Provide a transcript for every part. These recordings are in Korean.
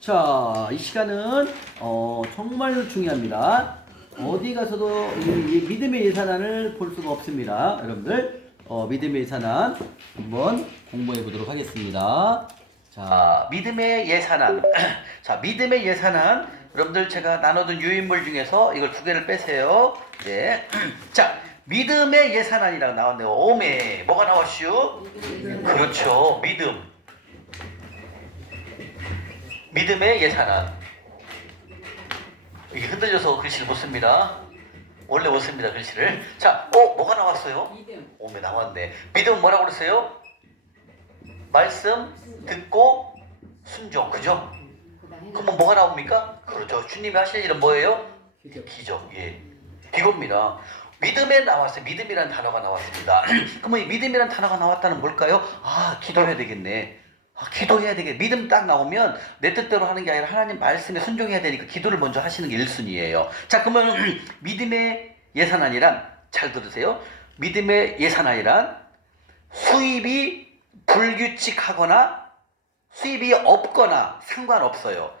자, 이 시간은 정말로 중요합니다. 어디 가서도 이 믿음의 예산안을 볼 수가 없습니다. 여러분들 믿음의 예산안 한번 공부해 보도록 하겠습니다. 자, 믿음의 예산안. 자, 믿음의 예산안. 여러분들 제가 나눠둔 유인물 중에서 이걸 두 개를 빼세요. 네. 자, 믿음의 예산안이라고 나왔네요. 오메. 뭐가 나왔슈? 그렇죠. 믿음. 믿음의 예산안. 이게 흔들려서 글씨를 못 씁니다. 원래 못 씁니다, 글씨를. 자, 뭐가 나왔어요? 믿음. 오메 나왔네. 믿음 뭐라고 그랬어요? 말씀 듣고 순종. 그죠? 그럼 뭐가 나옵니까? 그렇죠. 주님이 하실 일은 뭐예요? 기적. 예. 이겁니다. 믿음에 나왔어요. 믿음이라는 단어가 나왔습니다. 그러면 이 믿음이라는 단어가 나왔다는 뭘까요? 아, 기도해야 되겠네. 기도해야 되겠네. 믿음 딱 나오면 내 뜻대로 하는 게 아니라 하나님 말씀에 순종해야 되니까 기도를 먼저 하시는 게 1순위예요. 자, 그러면 믿음의 예산안이란, 잘 들으세요. 믿음의 예산안이란 수입이 불규칙하거나 수입이 없거나 상관없어요.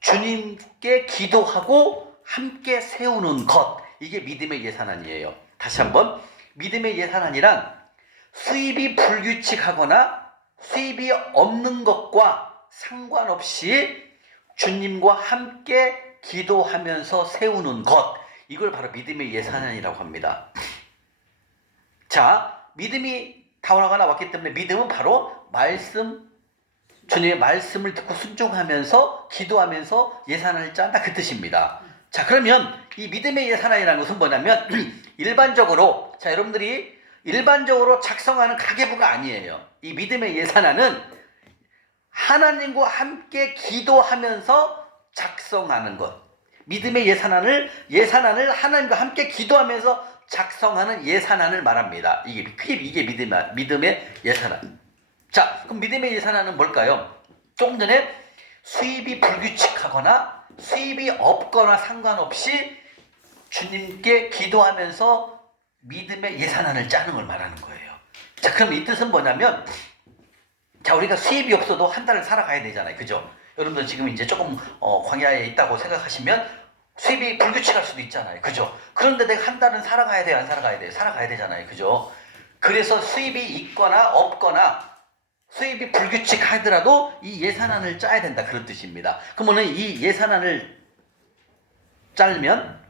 주님께 기도하고 함께 세우는 것. 이게 믿음의 예산안이에요. 다시 한번. 믿음의 예산안이란 수입이 불규칙하거나 수입이 없는 것과 상관없이 주님과 함께 기도하면서 세우는 것. 이걸 바로 믿음의 예산안이라고 합니다. 자, 믿음이 단어가 나왔기 때문에 믿음은 바로 주님의 말씀을 듣고 순종하면서 기도하면서 예산안을 짠다, 그 뜻입니다. 자, 그러면 이 믿음의 예산안이라는 것은 뭐냐면 일반적으로, 자, 여러분들이 일반적으로 작성하는 가계부가 아니에요. 이 믿음의 예산안은 하나님과 함께 기도하면서 작성하는 것. 믿음의 예산안을 하나님과 함께 기도하면서 작성하는 예산안을 말합니다. 이게 믿음의 예산안. 자, 그럼 믿음의 예산안은 뭘까요? 조금 전에 수입이 불규칙하거나 수입이 없거나 상관없이 주님께 기도하면서 믿음의 예산안을 짜는 걸 말하는 거예요. 자, 그럼 이 뜻은 뭐냐면, 자, 우리가 수입이 없어도 한 달을 살아가야 되잖아요. 그죠? 여러분들 지금 이제 조금 광야에 있다고 생각하시면 수입이 불규칙할 수도 있잖아요. 그죠? 그런데 내가 한 달은 살아가야 돼요? 안 살아가야 돼요? 살아가야 되잖아요. 그죠? 그래서 수입이 있거나 없거나 수입이 불규칙하더라도 이 예산안을 짜야 된다, 그런 뜻입니다. 그러면 이 예산안을 짜면,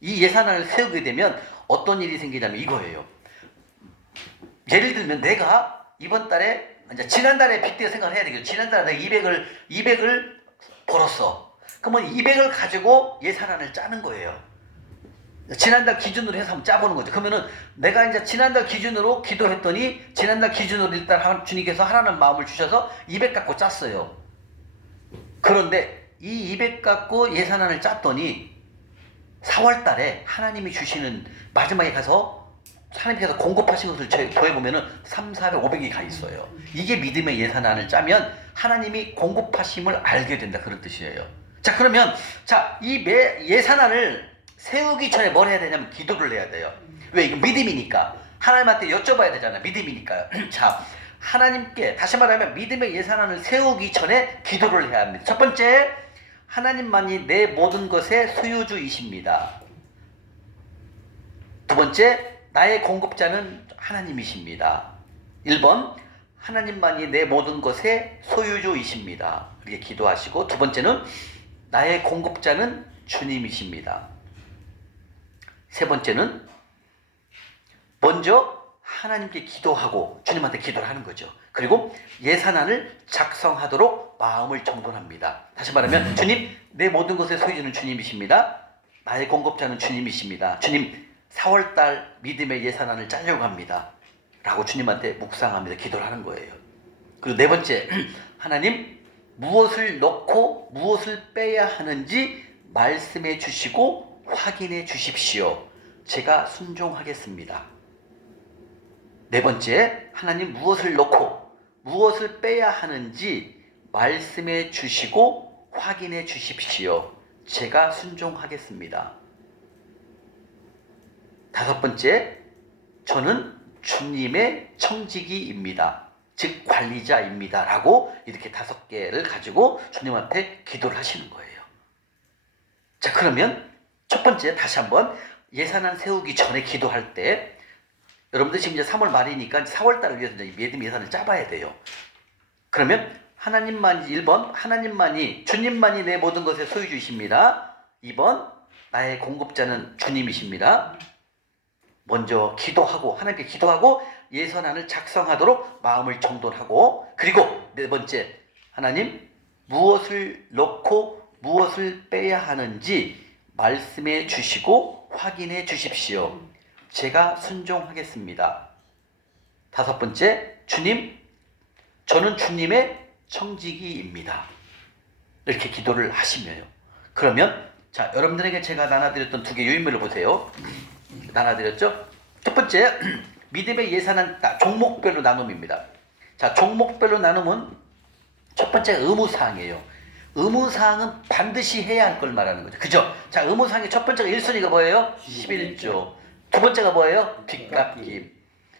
이 예산안을 세우게 되면 어떤 일이 생기냐면 이거예요. 예를 들면 내가 이번 달에, 이제 지난달에 빗대어 생각을 해야 되겠죠. 지난달에 내가 200을 벌었어. 그러면 200을 가지고 예산안을 짜는 거예요. 지난달 기준으로 해서 한번 짜보는 거죠. 그러면은 내가 이제 지난달 기준으로 기도했더니 지난달 기준으로 일단 주님께서 하라는 마음을 주셔서 200 갖고 짰어요. 그런데 이 200 갖고 예산안을 짰더니 4월 달에 하나님이 주시는, 마지막에 가서 하나님께서 공급하신 것을 더해보면은 3, 400, 500이 가 있어요. 이게 믿음의 예산안을 짜면 하나님이 공급하심을 알게 된다, 그런 뜻이에요. 자, 그러면 이 예산안을 세우기 전에 뭘 해야 되냐면 기도를 해야 돼요. 왜? 이거 믿음이니까. 하나님한테 여쭤봐야 되잖아요. 믿음이니까요. 자, 하나님께, 다시 말하면 믿음의 예산안을 세우기 전에 기도를 해야 합니다. 첫 번째, 하나님만이 내 모든 것의 소유주이십니다. 두 번째, 나의 공급자는 하나님이십니다. 1번, 하나님만이 내 모든 것의 소유주이십니다. 이렇게 기도하시고, 두 번째는 나의 공급자는 주님이십니다. 세 번째는 먼저 하나님께 기도하고 주님한테 기도를 하는 거죠. 그리고 예산안을 작성하도록 마음을 정돈합니다. 다시 말하면 주님, 내 모든 것의 소유주는 주님이십니다. 나의 공급자는 주님이십니다. 주님, 4월달 믿음의 예산안을 짜려고 합니다. 라고 주님한테 묵상합니다. 기도를 하는 거예요. 그리고 네 번째, 하나님, 무엇을 넣고 무엇을 빼야 하는지 말씀해 주시고 확인해 주십시오. 제가 순종하겠습니다. 네 번째, 하나님, 무엇을 넣고 무엇을 빼야 하는지 말씀해 주시고 확인해 주십시오. 제가 순종하겠습니다. 다섯 번째, 저는 주님의 청지기입니다. 즉 관리자입니다라고 이렇게 5개를 가지고 주님한테 기도를 하시는 거예요. 자, 그러면 첫 번째 다시 한번 예산안 세우기 전에 기도할 때 여러분들 지금 이제 3월 말이니까 4월 달을 위해서 이제 믿음 예산을 짜봐야 돼요. 그러면 하나님만이 1번 하나님만이 주님만이 내 모든 것의 소유주이십니다. 2번 나의 공급자는 주님이십니다. 먼저 기도하고 하나님께 기도하고 예산안을 작성하도록 마음을 정돈하고, 그리고 4번째 하나님 무엇을 넣고 무엇을 빼야 하는지 말씀해 주시고 확인해 주십시오. 제가 순종하겠습니다. 5번째 주님, 저는 주님의 청지기입니다. 이렇게 기도를 하시며요. 그러면 자, 여러분들에게 제가 나눠드렸던 2개 유인물을 보세요. 나눠드렸죠? 첫 번째 믿음의 예산은 종목별로 나눔입니다. 자, 종목별로 나눔은 첫 번째 의무사항이에요. 의무사항은 반드시 해야 할 걸 말하는 거죠. 그죠? 자, 의무사항의 첫 번째가 1순위가 뭐예요? 11조. 두 번째가 뭐예요? 빚갚기.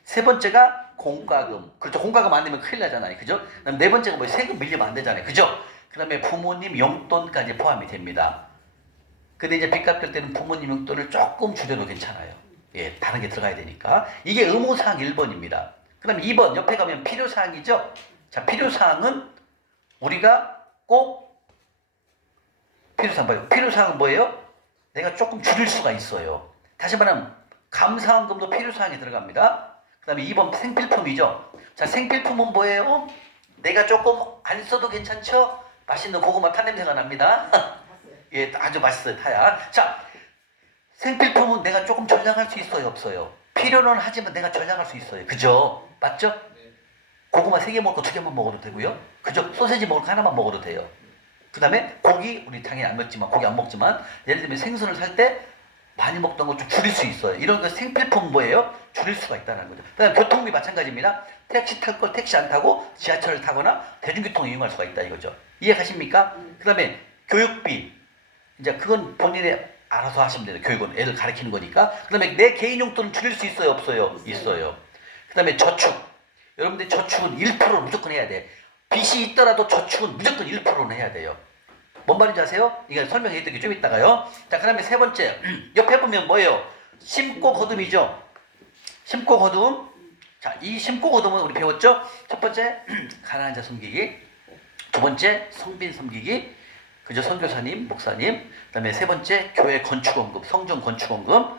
세 번째가 공과금. 그렇죠. 공과금 안 내면 큰일 나잖아요. 그죠? 그다음 네 번째가 뭐예요? 세금 밀리면 안 되잖아요. 그죠? 그 다음에 부모님 용돈까지 포함이 됩니다. 근데 이제 빚 갚을 때는 부모님 용돈을 조금 줄여도 괜찮아요. 예, 다른 게 들어가야 되니까. 이게 의무사항 1번입니다. 그 다음에 2번, 옆에 가면 필요사항이죠? 자, 필요사항은 우리가 꼭 필요사항 뭐예요? 필요사항은 뭐예요? 내가 조금 줄일 수가 있어요. 다시 말하면 감사원금도 필요사항에 들어갑니다. 그 다음에 2번 생필품이죠. 자, 생필품은 뭐예요? 내가 조금 안 써도 괜찮죠? 맛있는 고구마 탄냄새가 납니다. 예, 아주 맛있어요, 타야. 자, 생필품은 내가 조금 절약할 수 있어요, 없어요? 필요는 하지만 내가 절약할 수 있어요. 그죠? 맞죠? 고구마 3개 먹을 거 2개만 먹어도 되고요. 그죠? 소세지 먹을 거 하나만 먹어도 돼요. 그 다음에 고기, 우리 당연히 안 먹지만, 고기 안 먹지만, 예를 들면 생선을 살 때 많이 먹던 거 좀 줄일 수 있어요. 이런 거 생필품 뭐예요? 줄일 수가 있다는 거죠. 그 다음에 교통비 마찬가지입니다. 택시 탈 걸 택시 안 타고 지하철을 타거나 대중교통을 이용할 수가 있다 이거죠. 이해 가십니까? 그 다음에 교육비. 이제 그건 본인이 알아서 하시면 돼요. 교육은 애들 가르치는 거니까. 그 다음에 내 개인 용돈을 줄일 수 있어요? 없어요? 있어요. 그 다음에 저축. 여러분들 저축은 1%를 무조건 해야 돼. 빚이 있더라도 저축은 무조건 1%는 해야 돼요. 뭔 말인지 아세요? 이거 설명해 드릴게요. 좀 이따가요. 자, 그 다음에 3번째. 옆에 보면 뭐예요? 심고 거둠이죠. 심고 거둠. 자, 이 심고 거둠은 우리 배웠죠? 첫 번째, 가난한 자 섬기기. 두 번째, 성빈 섬기기. 그죠? 선교사님, 목사님. 그 다음에 3번째, 교회 건축원금, 성전 건축원금.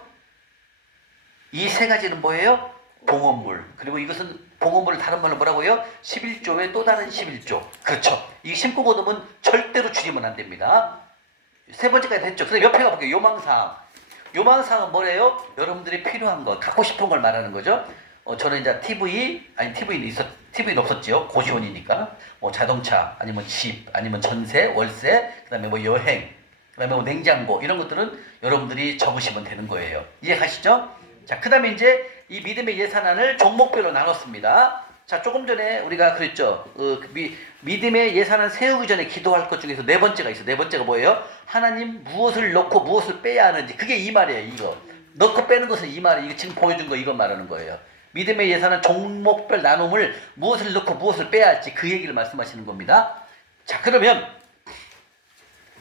이 3가지는 뭐예요? 봉헌물. 그리고 이것은 봉헌물을 다른 말로 뭐라고요? 11조의 또 다른 11조. 그렇죠. 이 심고 거둠은 절대로 줄이면 안 됩니다. 3번째까지 됐죠. 그다음 옆에 가볼게요. 요망사항. 요망사항은 뭐래요? 여러분들이 필요한 것, 갖고 싶은 걸 말하는 거죠. 저는 이제 TV는 없었지요. 고시원이니까. 뭐 자동차, 아니면 집, 아니면 전세, 월세, 그 다음에 뭐 여행, 그 다음에 뭐 냉장고, 이런 것들은 여러분들이 적으시면 되는 거예요. 이해 가시죠? 자, 그 다음에 이제 이 믿음의 예산안을 종목별로 나눴습니다. 자, 조금 전에 우리가 그랬죠. 믿음의 예산안 세우기 전에 기도할 것 중에서 4번째가 있어요. 4번째가 뭐예요? 하나님 무엇을 넣고 무엇을 빼야 하는지. 그게 이 말이에요, 이거. 넣고 빼는 것은 이 말이에요. 이거 지금 보여준 거 이거 말하는 거예요. 믿음의 예산은 종목별 나눔을 무엇을 넣고 무엇을 빼야 할지 그 얘기를 말씀하시는 겁니다. 자, 그러면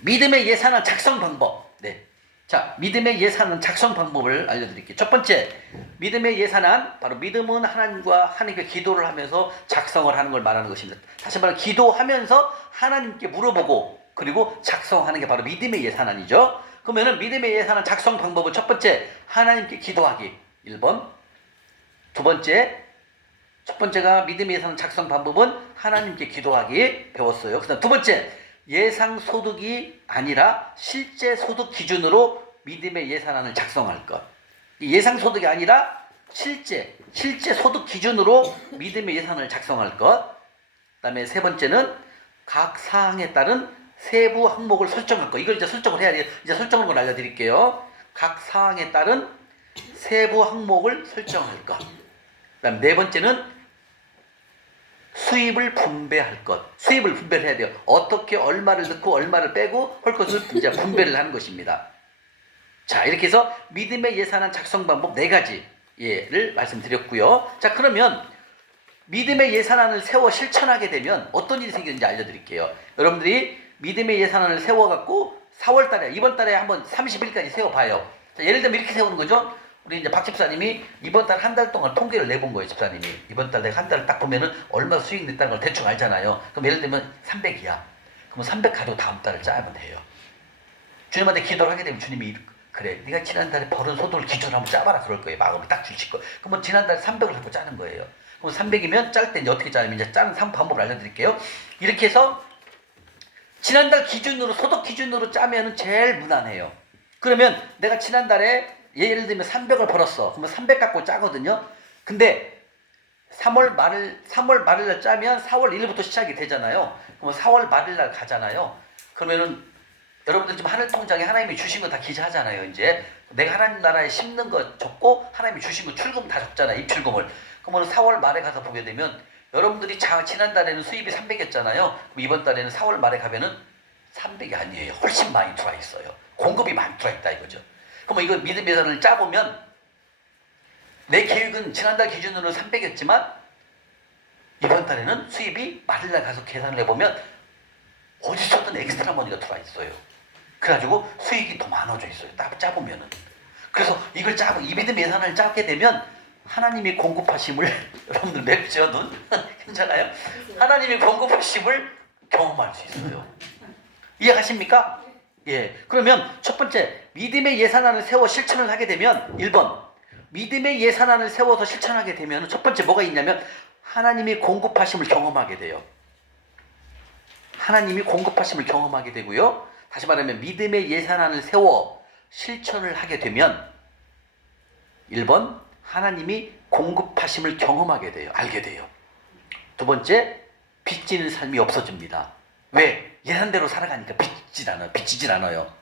믿음의 예산안 작성 방법. 네. 자, 믿음의 예산안 작성 방법을 알려드릴게요. 첫 번째, 믿음의 예산안, 바로 믿음은 하나님께 기도를 하면서 작성을 하는 걸 말하는 것입니다. 다시 말해 기도하면서 하나님께 물어보고 그리고 작성하는 게 바로 믿음의 예산안이죠. 그러면은 믿음의 예산안 작성 방법은 첫 번째, 하나님께 기도하기. 1번. 두 번째, 첫 번째가 믿음의 예산안 작성 방법은 하나님께 기도하기 배웠어요. 그 다음 두 번째, 예상 소득이 아니라 실제 소득 기준으로 믿음의 예산안을 작성할 것. 예상 소득이 아니라 실제 소득 기준으로 믿음의 예산을 작성할 것. 그 다음에 세 번째는 각 사항에 따른 세부 항목을 설정할 것. 이걸 이제 설정을 해야 돼요. 이제 설정을 걸 알려드릴게요. 각 사항에 따른 세부 항목을 설정할 것. 그 다음 4번째는 수입을 분배할 것. 수입을 분배를 해야 돼요. 어떻게 얼마를 넣고 얼마를 빼고 할 것을 이제 분배를 하는 것입니다. 자, 이렇게 해서 믿음의 예산안 작성 방법 4가지 예를 말씀드렸고요. 자, 그러면 믿음의 예산안을 세워 실천하게 되면 어떤 일이 생기는지 알려드릴게요. 여러분들이 믿음의 예산안을 세워갖고 4월 달에, 이번 달에 한번 30일까지 세워봐요. 자, 예를 들면 이렇게 세우는 거죠. 우리 이제 박 집사님이 이번 달 한 달 동안 통계를 내본 거예요, 집사님이. 이번 달 내가 한 달 딱 보면은 얼마 수익 냈다는 걸 대충 알잖아요. 그럼 예를 들면 300이야. 그럼 300 가지고 다음 달을 짜면 돼요. 주님한테 기도를 하게 되면 주님이 그래, 네가 지난달에 벌은 소득을 기준으로 한번 짜봐라 그럴 거예요. 마음을 딱 주실 거예요. 그러면 지난달에 300을 갖고 짜는 거예요. 그럼 300이면 짤 때 이제 어떻게 짜냐면 이제 짜는 방법을 알려드릴게요. 이렇게 해서 지난달 기준으로, 소득 기준으로 짜면은 제일 무난해요. 그러면 내가 지난달에 예를 들면 300을 벌었어. 그러면 300 갖고 짜거든요. 근데 3월 말일 날 짜면 4월 1일부터 시작이 되잖아요. 그러면 4월 말일 날 가잖아요. 그러면은 여러분들 지금 하늘 통장에 하나님이 주신 거 다 기재하잖아요. 이제 내가 하나님 나라에 심는 거 적고 하나님이 주신 거 출금 다 적잖아요. 입출금을. 그러면 4월 말에 가서 보게 되면 여러분들이 지난달에는 수입이 300이었잖아요. 그럼 이번 달에는 4월 말에 가면은 300이 아니에요. 훨씬 많이 들어와 있어요. 공급이 많이 들어와 있다 이거죠. 그러면 이거 믿음 예산을 짜보면 내 계획은 지난달 기준으로 300이었지만 이번 달에는 수입이 말일날 가서 계산을 해보면 어디서든 엑스트라 머니가 들어와 있어요. 그래가지고 수익이 더 많아져 있어요. 딱 짜보면은. 그래서 이걸 짜고 이 믿음 예산을 짜게 되면 하나님이 공급하심을 여러분들 맵죠 눈? 괜찮아요? 하나님이 공급하심을 경험할 수 있어요. 이해가십니까? 예. 그러면 첫 번째 믿음의 예산안을 세워 실천을 하게 되면 1번 믿음의 예산안을 세워서 실천하게 되면 첫 번째 뭐가 있냐면 하나님이 공급하심을 경험하게 돼요. 하나님이 공급하심을 경험하게 되고요. 다시 말하면 믿음의 예산안을 세워 실천을 하게 되면 1번 하나님이 공급하심을 경험하게 돼요. 알게 돼요. 두 번째 빚지는 삶이 없어집니다. 왜? 예산대로 살아가니까 빚지질 않아요.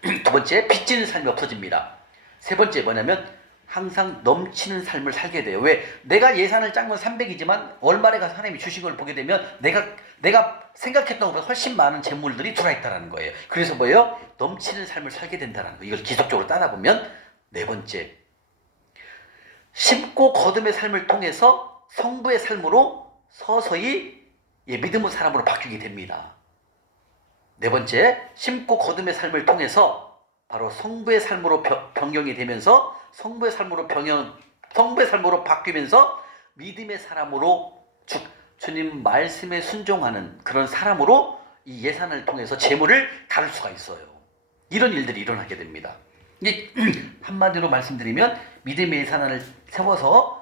두 번째 빚지는 삶이 없어집니다. 세 번째 뭐냐면 항상 넘치는 삶을 살게 돼요. 왜? 내가 예산을 짠 건 300이지만 월말에 가서 하나님이 주신 걸 보게 되면 내가 생각했던 것보다 훨씬 많은 재물들이 들어있다는 거예요. 그래서 뭐예요? 넘치는 삶을 살게 된다는 거예요. 이걸 기독적으로 따라보면 네 번째 심고 거듭의 삶을 통해서 성부의 삶으로 서서히 믿음의 사람으로 바뀌게 됩니다. 네 번째 심고 거듭의 삶을 통해서 바로 성부의 삶으로 변경이 되면서 성부의 삶으로 바뀌면서 믿음의 사람으로 주님 말씀에 순종하는 그런 사람으로 이 예산을 통해서 재물을 다룰 수가 있어요. 이런 일들이 일어나게 됩니다. 한마디로 말씀드리면 믿음의 예산을 세워서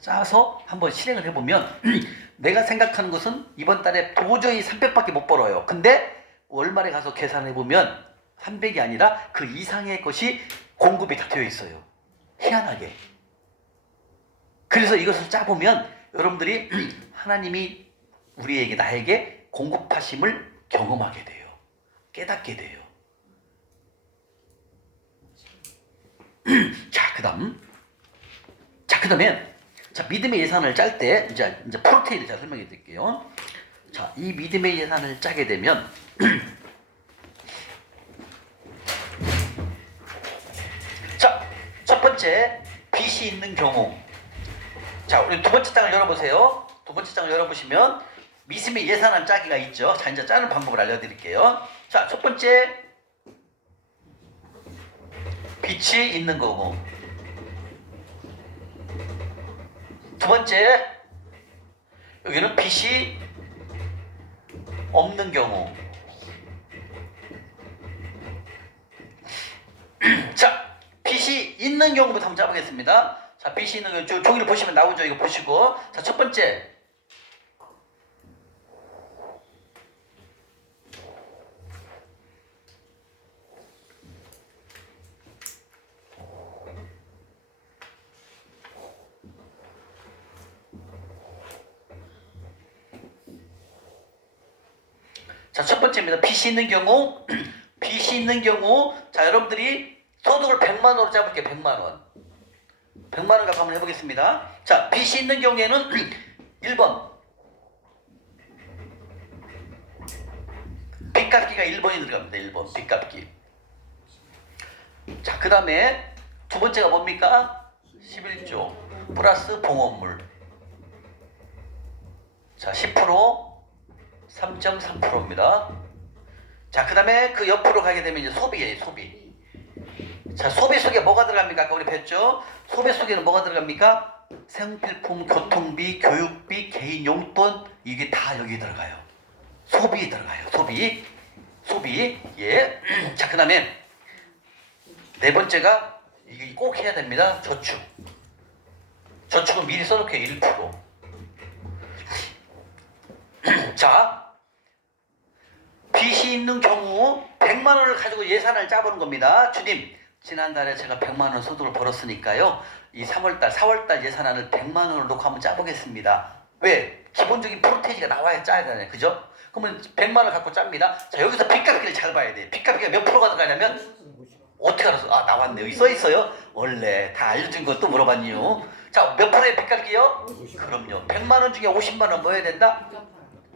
짜서 한번 실행을 해보면 내가 생각하는 것은 이번 달에 도저히 300밖에 못 벌어요. 근데 월말에 가서 계산해보면 300이 아니라 그 이상의 것이 공급이 다 되어 있어요. 희한하게. 그래서 이것을 짜보면 여러분들이 하나님이 우리에게 나에게 공급하심을 경험하게 돼요. 깨닫게 돼요. 그 다음에 믿음의 예산을 짤 때 이제 프로테인을 제가 설명해 드릴게요. 자, 이 믿음의 예산을 짜게 되면 자, 첫 번째 빚이 있는 경우. 자, 우리 두 번째 장을 열어보세요. 두 번째 장을 열어보시면 믿음의 예산안 짜기가 있죠. 자, 이제 짜는 방법을 알려드릴게요. 자, 첫 번째 빚이 있는 거고, 두 번째 여기는 빚이 없는 경우. 자, 빚이 있는 경우부터 한번 짜보겠습니다. 자, 빚이 있는 경우 종이를 보시면 나오죠. 이거 보시고. 자, 첫 번째 첫 번째입니다. 빚이 있는 경우. 빚이 있는 경우. 자, 여러분들이 소득을 100만원으로 잡을게요. 100만원. 100만원 갖고 한번 해보겠습니다. 자, 빚이 있는 경우에는 1번 빚갚기가 1번이 들어갑니다. 1번 빚갚기. 자, 그 다음에 두 번째가 뭡니까? 11조. 플러스 봉헌물. 자, 10%, 3.3%입니다. 자, 그 다음에 그 옆으로 가게 되면 이제 소비예요, 소비. 자, 소비 속에 뭐가 들어갑니까? 아까 우리 뵀죠? 소비 속에는 뭐가 들어갑니까? 생필품, 교통비, 교육비, 개인 용돈, 이게 다 여기 들어가요. 소비에 들어가요, 소비. 소비, 예. 자, 그 다음에 네 번째가 이게 꼭 해야 됩니다. 저축. 저축은 미리 써놓게요. 1%. 자, 빚이 있는 경우 100만 원을 가지고 예산을 짜보는 겁니다. 주님, 지난달에 제가 100만 원 소득을 벌었으니까요. 이 3월달, 4월달 예산안을 100만 원을 놓고 한번 짜보겠습니다. 왜? 기본적인 프로테이지가 나와야 짜야 되잖아요. 그죠? 그러면 100만 원을 갖고 짭니다. 자, 여기서 빚갚기를 잘 봐야 돼요. 빚갚기가 몇 프로가 들어가냐면 어떻게 알았어? 아, 나왔네. 여기 써있어요. 원래 다 알려준 것도 물어봤니요. 자, 몇 프로의 빚갚기요? 그럼요. 100만 원 중에 50만 원 뭐 해야 된다?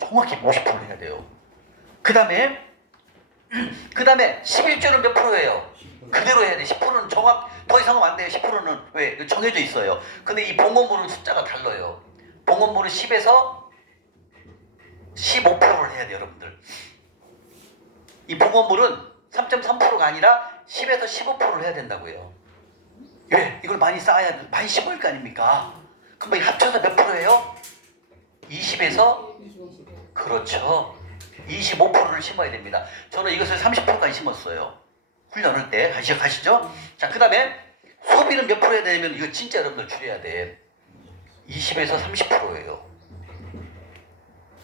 정확히 50% 해야 돼요. 그 다음에 11조는 몇 프로예요? 그대로 해야 돼. 10%는 더 이상은 안 돼요. 10%는 왜? 정해져 있어요. 근데 이 봉헌물은 숫자가 달라요. 봉헌물은 10에서 15%를 해야 돼요, 여러분들. 이 봉헌물은 3.3%가 아니라 10에서 15%를 해야 된다고요. 왜? 이걸 많이 쌓아야 많이 심을 거 아닙니까? 그럼 합쳐서 몇 프로예요? 20에서 그렇죠. 25%를 심어야 됩니다. 저는 이것을 30%까지 심었어요. 훈련할 때 가시죠? 자, 그 다음에 소비는 몇 프로 해야 되냐면 이거 진짜 여러분들 줄여야 돼. 20에서 30%예요.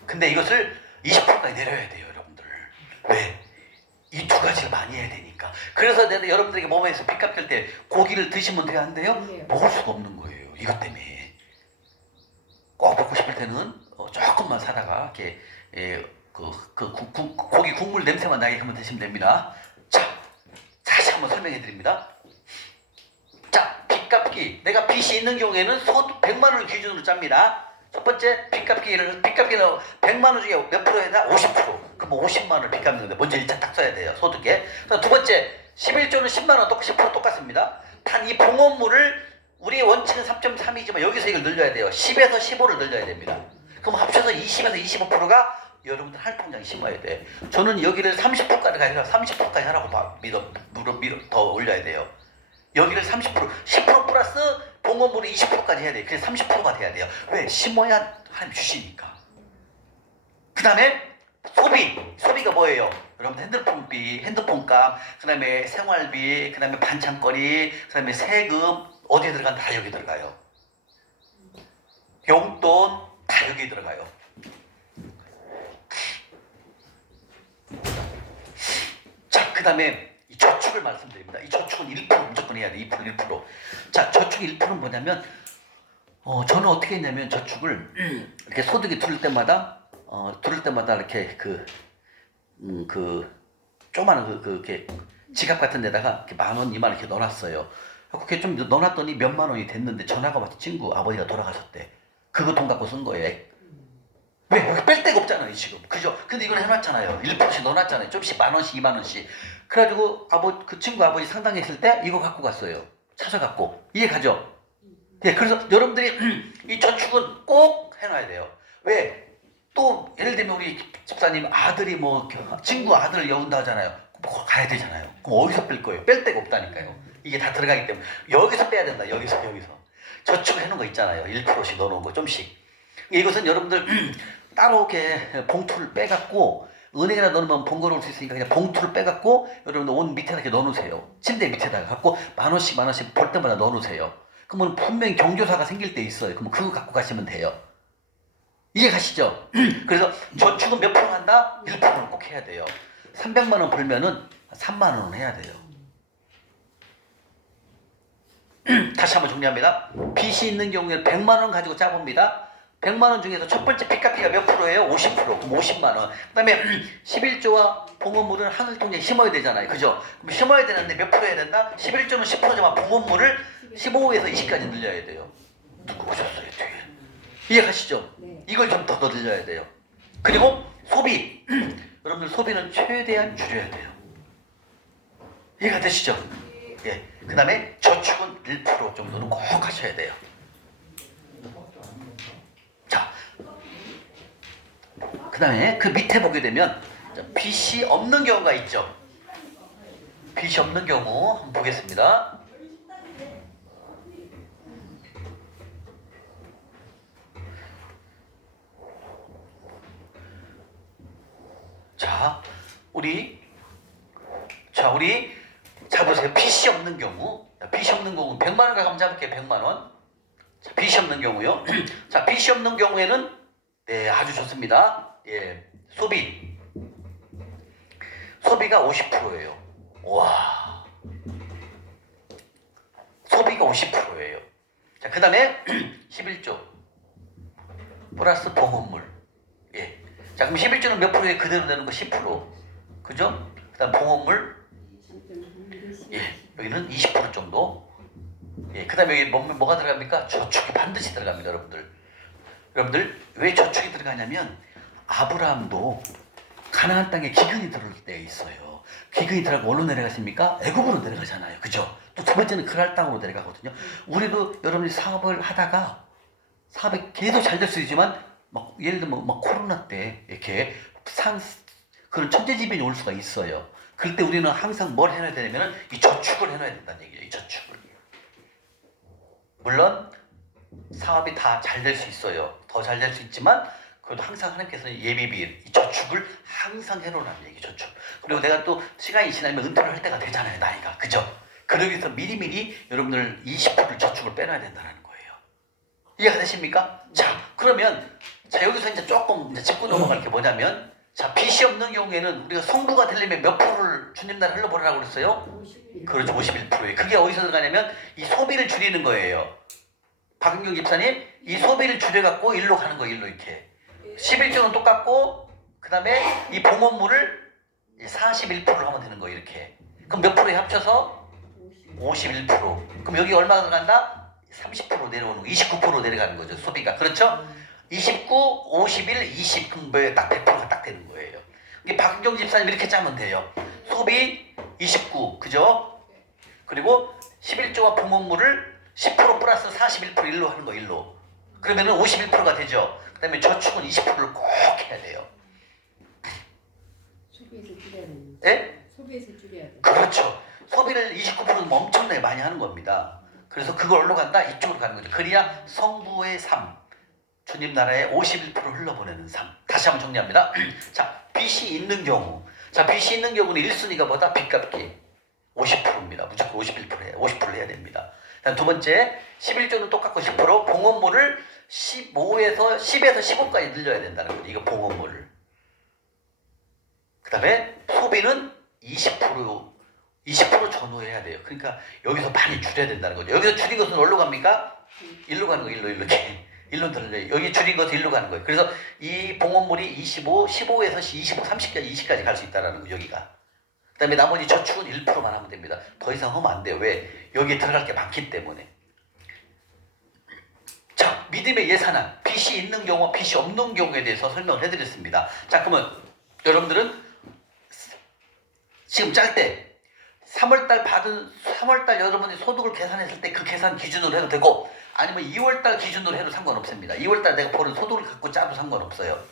근데 이것을 20%까지 내려야 돼요, 여러분들. 왜? 이 두 가지를 많이 해야 되니까. 그래서 내가 여러분들에게 몸에서 빚 갚을 때 고기를 드시면 돼요, 안 돼요? 먹을 수가 없는 거예요. 이것 때문에. 꼭 먹고 싶을 때는 조금만 사다가 이렇게 고기 국물 냄새만 나게 하면 드시면 됩니다. 자, 다시 한번 설명해 드립니다. 자, 빚 갚기. 내가 빚이 있는 경우에는 소득 100만 원을 기준으로 짭니다. 첫 번째, 빚 갚기는 100만 원 중에 몇 프로에다? 50%. 그럼 50만 원을 빚 갚는 건데 먼저 1차 딱 써야 돼요, 소득에. 두 번째, 11조는 10만 원 10% 똑같습니다. 단 이 봉헌물을 우리의 원칙은 3.3이지만 여기서 이걸 늘려야 돼요. 10에서 15를 늘려야 됩니다. 그럼 합쳐서 20에서 25%가 여러분들 활동량이 심어야 돼. 저는 여기를 30%까지 가니까 30%까지 하라고 더 올려야 돼요. 여기를 30%, 10% 플러스 봉헌물을 20%까지 해야 돼요. 그래서 30%가 돼야 돼요. 왜? 심어야 하나님 주시니까. 그 다음에 소비가 뭐예요? 여러분 핸드폰비, 핸드폰값, 그 다음에 생활비, 그 다음에 반찬거리, 그 다음에 세금 어디에 들어간다? 다 여기 들어가요. 용돈 다 여기 들어가요. 자, 그 다음에 이 저축을 말씀드립니다. 이 저축은 1% 무조건 해야 돼. 2%, 1%. 자, 저축 1%는 뭐냐면 저는 어떻게 했냐면 저축을 이렇게 소득이 들을 때마다 이렇게 조그마한 이렇게 지갑 같은 데다가 이렇게 10,000원, 20,000원 이렇게 넣어놨어요. 그렇게 좀 넣어놨더니 몇만 원이 됐는데 전화가 왔지. 친구 아버지가 돌아가셨대. 그거 돈 갖고 쓴 거예요. 왜? 여기 뺄 데가 없잖아요, 지금. 그죠? 근데 이걸 해놨잖아요. 1%씩 넣어놨잖아요. 좀씩 10,000원씩, 20,000원씩. 그래가지고 그 친구 아버지 상당했을 때 이거 갖고 갔어요. 찾아갖고. 이해가죠? 예, 그래서 여러분들이 이 저축은 꼭 해놔야 돼요. 왜? 또 예를 들면 우리 집사님 아들이 친구 아들을 여운다 하잖아요. 뭐 가야 되잖아요. 그럼 어디서 뺄 거예요? 뺄 데가 없다니까요. 이게 다 들어가기 때문에 여기서 빼야 된다. 여기서 저축을 해놓은 거 있잖아요. 1%씩 넣어놓은 거 좀씩. 이것은 여러분들 따로 이렇게 봉투를 빼갖고 은행에다 넣으면 번거로울 수 있으니까 그냥 봉투를 빼갖고 여러분들 옷 밑에다 이렇게 넣어놓으세요. 침대 밑에다가 갖고 10,000원씩 벌 때마다 넣어놓으세요. 그러면 분명히 경조사가 생길 때 있어요. 그럼 그거 갖고 가시면 돼요. 이해가시죠? 그래서 저축은 몇 프로 한다? 1%는 꼭 해야 돼요. 300만 원 벌면은 3만 원은 해야 돼요. 다시 한번 정리합니다. 빚이 있는 경우에 100만 원 가지고 짜봅니다. 100만 원 중에서 첫 번째 빚 갚기가 몇 프로예요? 50%. 그럼 50만 원. 그 다음에 11조와 봉헌물은 하늘 통장에 심어야 되잖아요. 그죠? 그럼 심어야 되는데 몇 프로 해야 된다? 11조는 10%지만 봉헌물을 15에서 20까지 늘려야 돼요. 누구 오셨어요, 뒤에? 이해가시죠? 네. 이걸 좀 더 늘려야 돼요. 그리고 소비. 여러분들 소비는 최대한 줄여야 돼요. 이해가 되시죠? 예. 그 다음에 저축은 1% 정도는 꼭 하셔야 돼요. 그 다음에 그 밑에 보게 되면 빚이 없는 경우가 있죠. 빚이 없는 경우 한번 보겠습니다. 자, 우리 보세요. 빚이 없는 경우. 빚이 없는 경우 100만 원 한번 잡을게요. 100만 원. 자, 빚이 없는 경우요. 자, 빚이 없는 경우에는 네, 아주 좋습니다. 예, 소비가 50%예요. 와. 소비가 50%예요. 자, 그다음에 11조 플러스 봉헌물. 예. 자, 그럼 11조는 몇 프로에 그대로 되는 거 10%. 그죠? 그다음 봉헌물 예, 여기는 20% 정도. 예, 그다음에 여기 뭐가 들어갑니까? 저축이 반드시 들어갑니다, 여러분들. 여러분들 왜 저축이 들어가냐면 아브라함도 가나안 땅에 기근이 들어올 때 있어요. 기근이 들어가고 어디로 내려갔습니까? 애굽으로 내려가잖아요. 그죠? 또 두 번째는 그랄 땅으로 내려가거든요. 우리도 여러분이 사업을 하다가 사업이 계속 잘 될 수 있지만 막 예를 들면 막 코로나 때 이렇게 그런 천재지변이 올 수가 있어요. 그럴 때 우리는 항상 뭘 해놔야 되냐면 이 저축을 해놔야 된다는 얘기예요. 이 저축을. 물론 사업이 다 잘 될 수 있어요. 더 잘 될 수 있지만 그래도 항상 하나님께서는 예비비, 이 저축을 항상 해놓으라는 얘기, 저축. 그리고 내가 또 시간이 지나면 은퇴를 할 때가 되잖아요, 나이가. 그죠? 그러기 위해서 미리미리 여러분들 20%를 저축을 빼놔야 된다는 거예요. 이해가 되십니까? 자, 그러면 자 여기서 이제 조금 이제 짚고 넘어갈 게 뭐냐면 자, 빚이 없는 경우에는 우리가 성부가 되려면 몇 프로를 주님 나라에 흘려보내라고 그랬어요? 51%. 그렇죠, 51%예요. 그게 어디서 들어가냐면 이 소비를 줄이는 거예요. 박은경 집사님, 이 소비를 줄여갖고 일로 가는 거예요, 일로 이렇게. 11조는 똑같고, 그 다음에 이 봉헌물을 41%를 하면 되는 거예요, 이렇게. 그럼 몇 프로에 합쳐서? 51%. 그럼 여기 얼마가 들어간다? 30% 내려오는 거, 29% 내려가는 거죠, 소비가. 그렇죠? 29, 51, 20. 그럼 딱 100%가 딱 되는 거예요. 이게 박은경 집사님 이렇게 짜면 돼요. 소비 29, 그죠? 그리고 11조와 봉헌물을 10% 플러스 41% 일로 하는 거, 일로. 그러면은 51%가 되죠. 그 다음에 저축은 20%를 꼭 해야 돼요. 소비에서 줄여야 되는. 예? 소비에서 줄여야 돼. 그렇죠. 소비를 29%는 엄청나게 많이 하는 겁니다. 그래서 그걸 어디로 간다? 이쪽으로 가는 거죠. 그래야 성부의 삶, 주님 나라에 51% 흘러보내는 삶. 다시 한번 정리합니다. 자, 빚이 있는 경우. 자, 빚이 있는 경우는 1순위가 뭐다? 빚 갚기. 50%입니다. 무조건 50%를 해야 됩니다. 두 번째, 11조는 똑같고 10%, 봉헌물을 10에서 15까지 늘려야 된다는 거죠. 이거 봉헌물을. 그 다음에 소비는 20% 전후해야 돼요. 그러니까 여기서 많이 줄여야 된다는 거죠. 여기서 줄인 것은 어디로 갑니까? 일로 가는 거예요. 이렇게. 일로 들려요. 여기 줄인 것은 일로 가는 거예요. 그래서 이 봉헌물이 15에서 25, 30까지, 20까지 갈 수 있다는 거예요. 여기가. 그 다음에 나머지 저축은 1%만 하면 됩니다. 더 이상 하면 안 돼요. 왜? 여기에 들어갈 게 많기 때문에. 자, 믿음의 예산안, 빚이 있는 경우와 빚이 없는 경우에 대해서 설명을 해드렸습니다. 자, 그러면 여러분들은 지금 짤 때 3월달 여러분이 소득을 계산했을 때 그 계산 기준으로 해도 되고 아니면 2월달 기준으로 해도 상관없습니다. 2월달 내가 버는 소득을 갖고 짜도 상관없어요.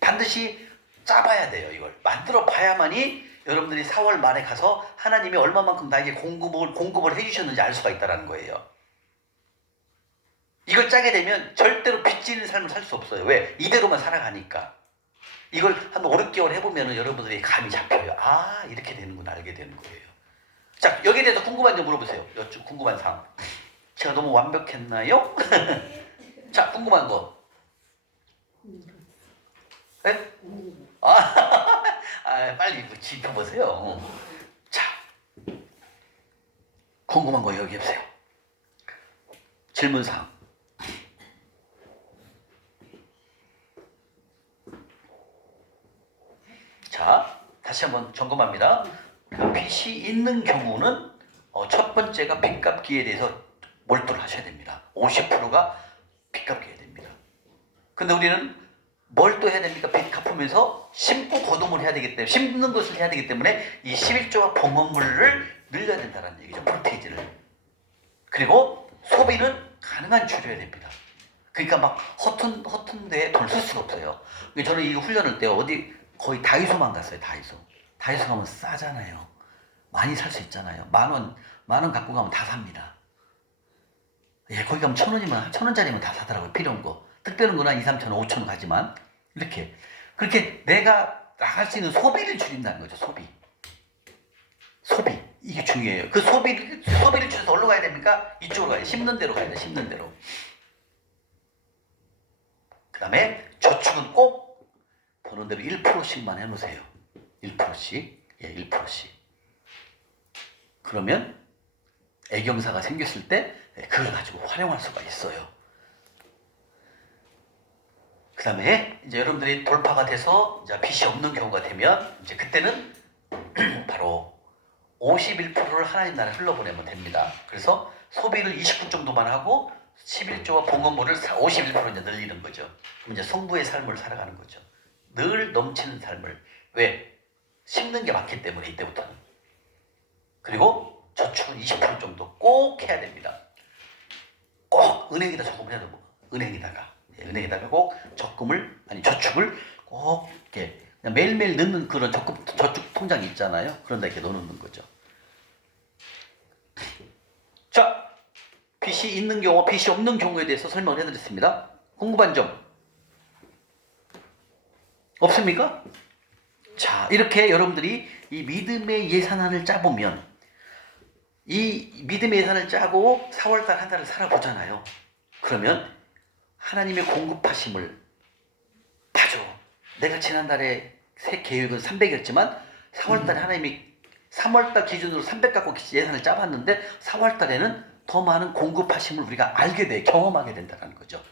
반드시 짜봐야 돼요. 이걸 만들어 봐야만이 여러분들이 4월 말에 가서 하나님이 얼마만큼 나에게 공급을 해주셨는지 알 수가 있다는 거예요. 이걸 짜게 되면 절대로 빚지는 삶을 살 수 없어요. 왜? 이대로만 살아가니까. 이걸 한 5, 6개월 해보면 여러분들이 감이 잡혀요. 아, 이렇게 되는구나 알게 되는 거예요. 자, 여기에 대해서 궁금한 점 물어보세요. 여쭈 궁금한 사항. 제가 너무 완벽했나요? 자, 궁금한 거. 네? 빨리 짚어보세요. 자, 궁금한 거 여기 해보세요. 질문사항. 자, 다시 한번 점검합니다. 그 빚이 있는 경우는 첫 번째가 빚 갚기에 대해서 몰두를 하셔야 됩니다. 50%가 빚 갚기에 됩니다. 근데 우리는 뭘 또 해야 됩니까? 빚 갚으면서 심고 거둠을 해야 되기 때문에 심는 것을 해야 되기 때문에 이 11조와 봉헌물을 늘려야 된다는 얘기죠. 프로테이지를. 그리고 소비는 가능한 줄여야 됩니다. 그러니까 막 허튼 데에 돈을 쓸 수가 없어요. 그러니까 저는 이 훈련을 때 어디 거의 다이소만 갔어요. 다이소 가면 싸잖아요. 많이 살 수 있잖아요. 만 원 갖고 가면 다 삽니다. 예, 거기 가면 1,000원이면 1,000원짜리면 다 사더라고요. 필요한 거. 특별한 거나 2, 3천 원, 5천 원 가지만 이렇게 그렇게 내가 나갈 수 있는 소비를 줄인다는 거죠. 소비 이게 중요해요. 그 소비를 줄여서 어디로 가야 됩니까? 이쪽으로 가야 돼. 심는 대로 가야 돼. 심는 대로. 그 다음에 저축은 꼭 버는 대로 1%씩만 해놓으세요. 1%씩. 예, 1%씩. 그러면 애경사가 생겼을 때 그걸 가지고 활용할 수가 있어요. 그 다음에 이제 여러분들이 돌파가 돼서 이제 빚이 없는 경우가 되면 이제 그때는 바로 51%를 하나님 나라에 흘러보내면 됩니다. 그래서 소비를 20% 정도만 하고 11조와 봉헌물을 51% 이제 늘리는 거죠. 그럼 이제 성부의 삶을 살아가는 거죠. 늘 넘치는 삶을. 왜? 심는 게 많기 때문에 이때부터는. 그리고 저축은 20% 정도 꼭 해야 됩니다. 꼭 은행에다 저금을 해야 되고 은행에다가 꼭 저축을 꼭 이렇게 그냥 매일매일 넣는 그런 저축 통장이 있잖아요. 그런 데 이렇게 넣어놓는 거죠. 자, 빚이 있는 경우와 빚이 없는 경우에 대해서 설명을 해드렸습니다. 궁금한 점 없습니까? 자, 이렇게 여러분들이 이 믿음의 예산안을 짜보면 이 믿음의 예산을 짜고 4월달 한 달을 살아보잖아요. 그러면 하나님의 공급하심을 봐줘. 내가 지난달에 새 계획은 300이었지만 4월달에 하나님이 3월달 기준으로 300 갖고 예산을 짜봤는데 4월달에는 더 많은 공급하심을 우리가 알게 돼, 경험하게 된다는 거죠.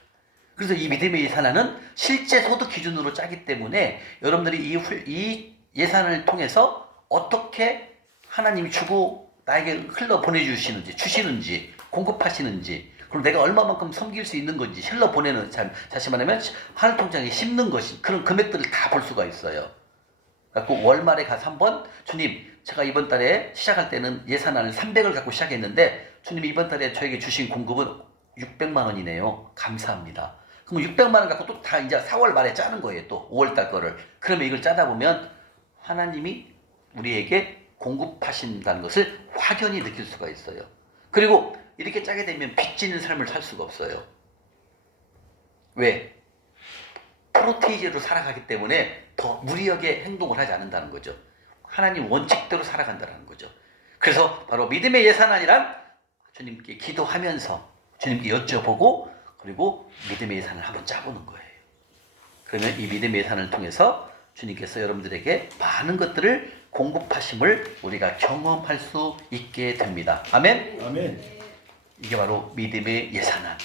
그래서 이 믿음의 예산안은 실제 소득 기준으로 짜기 때문에 여러분들이 이 예산을 통해서 어떻게 하나님이 주고 나에게 흘러 주시는지 공급하시는지 그럼 내가 얼마만큼 섬길 수 있는 건지 흘러 보내는 다시 말하면 하늘 통장에 심는 것이 그런 금액들을 다 볼 수가 있어요. 그래서 월말에 가서 한번 주님 제가 이번 달에 시작할 때는 예산안을 300을 갖고 시작했는데 주님 이번 달에 저에게 주신 공급은 600만 원이네요. 감사합니다. 그럼 600만 원 갖고 또 다 이제 4월 말에 짜는 거예요. 또 5월 달 거를. 그러면 이걸 짜다 보면 하나님이 우리에게 공급하신다는 것을 확연히 느낄 수가 있어요. 그리고 이렇게 짜게 되면 빚지는 삶을 살 수가 없어요. 왜? 프로테이제로 살아가기 때문에 더 무리하게 행동을 하지 않는다는 거죠. 하나님 원칙대로 살아간다는 거죠. 그래서 바로 믿음의 예산안이란 주님께 기도하면서 주님께 여쭤보고 그리고 믿음의 예산을 한번 짜보는 거예요. 그러면 이 믿음의 예산을 통해서 주님께서 여러분들에게 많은 것들을 공급하심을 우리가 경험할 수 있게 됩니다. 아멘? 아멘. 이게 바로 믿음의 예산안.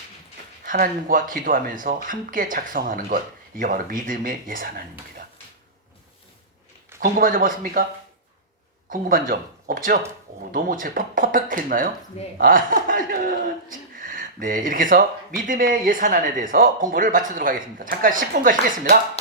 하나님과 기도하면서 함께 작성하는 것. 이게 바로 믿음의 예산안입니다. 궁금한 점 없습니까? 궁금한 점 없죠? 오, 너무 퍼펙트 했나요? 네. 네, 이렇게 해서 믿음의 예산안에 대해서 공부를 마치도록 하겠습니다. 잠깐 10분간 쉬겠습니다.